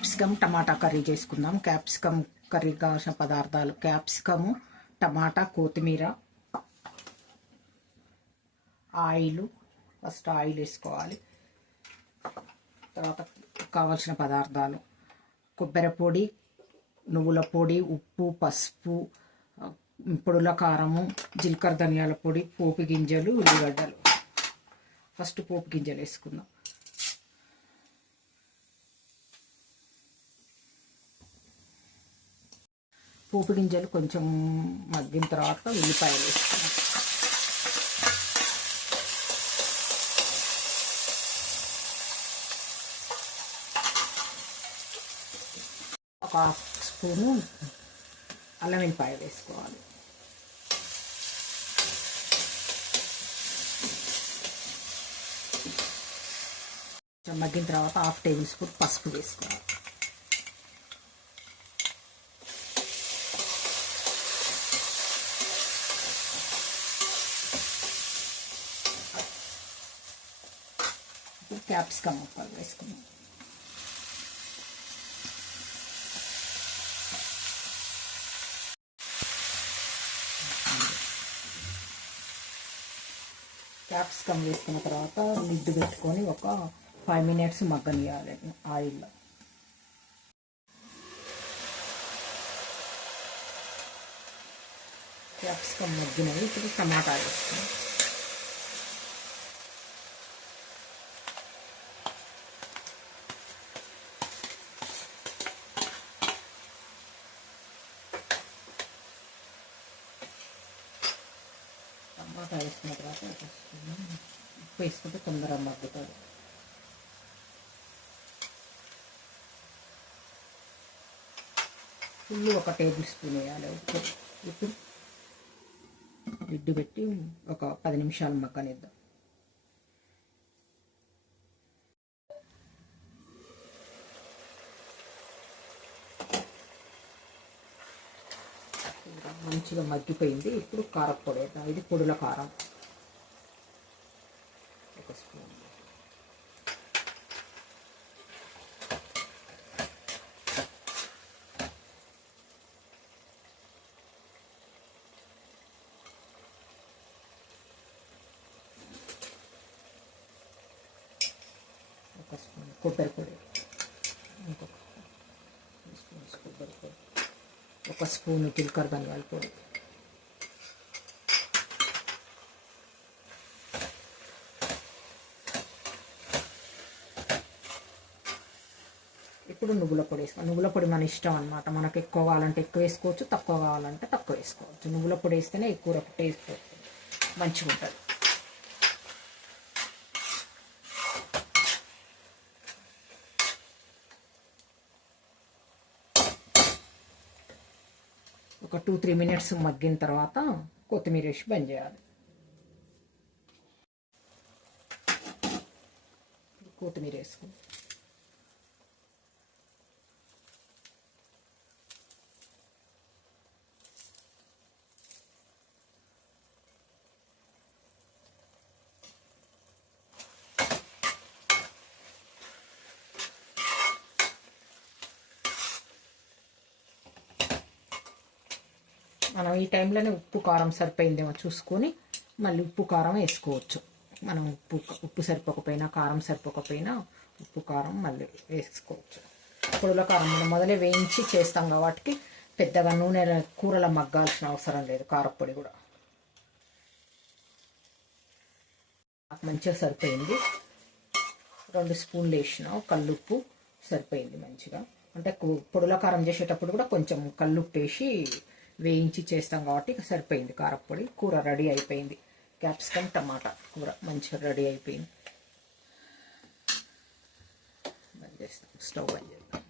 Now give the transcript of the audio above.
Capsicum టమాటా curry చేసుకుందాం. Capsicum curry కావాల్సిన పదార్థాలు: క్యాప్సికము, టమాటా, కొత్తిమీర, ఆయిల్. ఫస్ట్ ఆయిల్ వేసుకోవాలి. తర్వాత కావాల్సిన పదార్థాలు: కొబ్బరి పొడి, నువ్వుల పొడి, ఉప్పు, పసుపు, పొడుల కారము, జీలకర్ర ధనియాల పొడి, పోపు గింజలు, ఉల్లిగడ్డలు. ఫస్ట్ పోపు గింజలు వేసుకుందాం. పోపు గింజలు కొంచెం మగ్గిన తర్వాత ఉల్లిపాయలు వేసుకున్నాం. ఒక హాఫ్ స్పూను అల్లం వెల్లిపాయ వేసుకోవాలి. కొంచెం మగ్గిన తర్వాత హాఫ్ టేబుల్ స్పూన్ పసుపు వేసుకోవాలి. క్యాప్సికమ్ ముక్కలు వేసుకున్నాం. క్యాప్సికమ్ వేసుకున్న తర్వాత లిడ్ పెట్టుకొని ఒక 5 minutes మగ్గనియాలి ఆయిల్లో. క్యాప్సికమ్ మగ్గినవి. ఇప్పుడు టమాటా వేసుకున్నాం. టమాటా వేసుకున్న తర్వాత ఉప్పు వేసుకుంటే తొందరగా మగ్గుతుంది. ఫుల్ 1 టేబుల్ స్పూన్ వేయాలి ఉప్పు. ఇప్పుడు లిడ్ పెట్టి ఒక 10 నిమిషాలు మగ్గనిద్దాం. మంచిగా మగ్గిపోయింది. ఇప్పుడు కారపొడి వేద్దాం. ఇది పొడుల కారం, 1 స్పూన్. కొబ్బరి పొడి, ఇంకొక 2 స్పూన్స్ కొబ్బరి పొడి, 1 స్పూన్ జీలకర్ర ధనియాల పొడి, ఇప్పుడు నువ్వుల పొడి వేసుకోవాలి. నువ్వుల పొడి మన ఇష్టం అన్నమాట. మనకు ఎక్కువ కావాలంటే ఎక్కువ వేసుకోవచ్చు, తక్కువ కావాలంటే తక్కువ వేసుకోవచ్చు. నువ్వుల పొడి వేస్తేనే ఎక్కువ టేస్ట్ మంచిగా ఉంటుంది. ఒక 2-3 minutes మగ్గిన తర్వాత కొత్తిమీర వేసి బంద్ చేయాలి. కొత్తిమీర వేసుకుని మనం ఈ టైంలోనే ఉప్పు కారం సరిపోయిందేమో చూసుకొని మళ్ళీ ఉప్పు కారం వేసుకోవచ్చు. మనం ఉప్పు సరిపోకపోయినా, కారం సరిపోకపోయినా ఉప్పు కారం మళ్ళీ వేసుకోవచ్చు. పొడుల కారం మనం మొదలే వేయించి చేస్తాం కాబట్టి పెద్దగా నూనె కూరల మగ్గాల్సిన అవసరం లేదు. కారపొడి కూడా నాకు మంచిగా సరిపోయింది. 2 స్పూన్లు వేసిన కల్లుప్పు సరిపోయింది మంచిగా. అంటే పొడుల కారం చేసేటప్పుడు కూడా కొంచెం కల్లుప్పు వేసి వేయించి చేస్తాం కాబట్టి సరిపోయింది కారపొడి. కూర రెడీ అయిపోయింది. క్యాప్సికమ్ టమాటా కూర మంచిగా రెడీ అయిపోయింది. బంద్ చేస్తాం. స్టవ్ బంద్ చేద్దాం.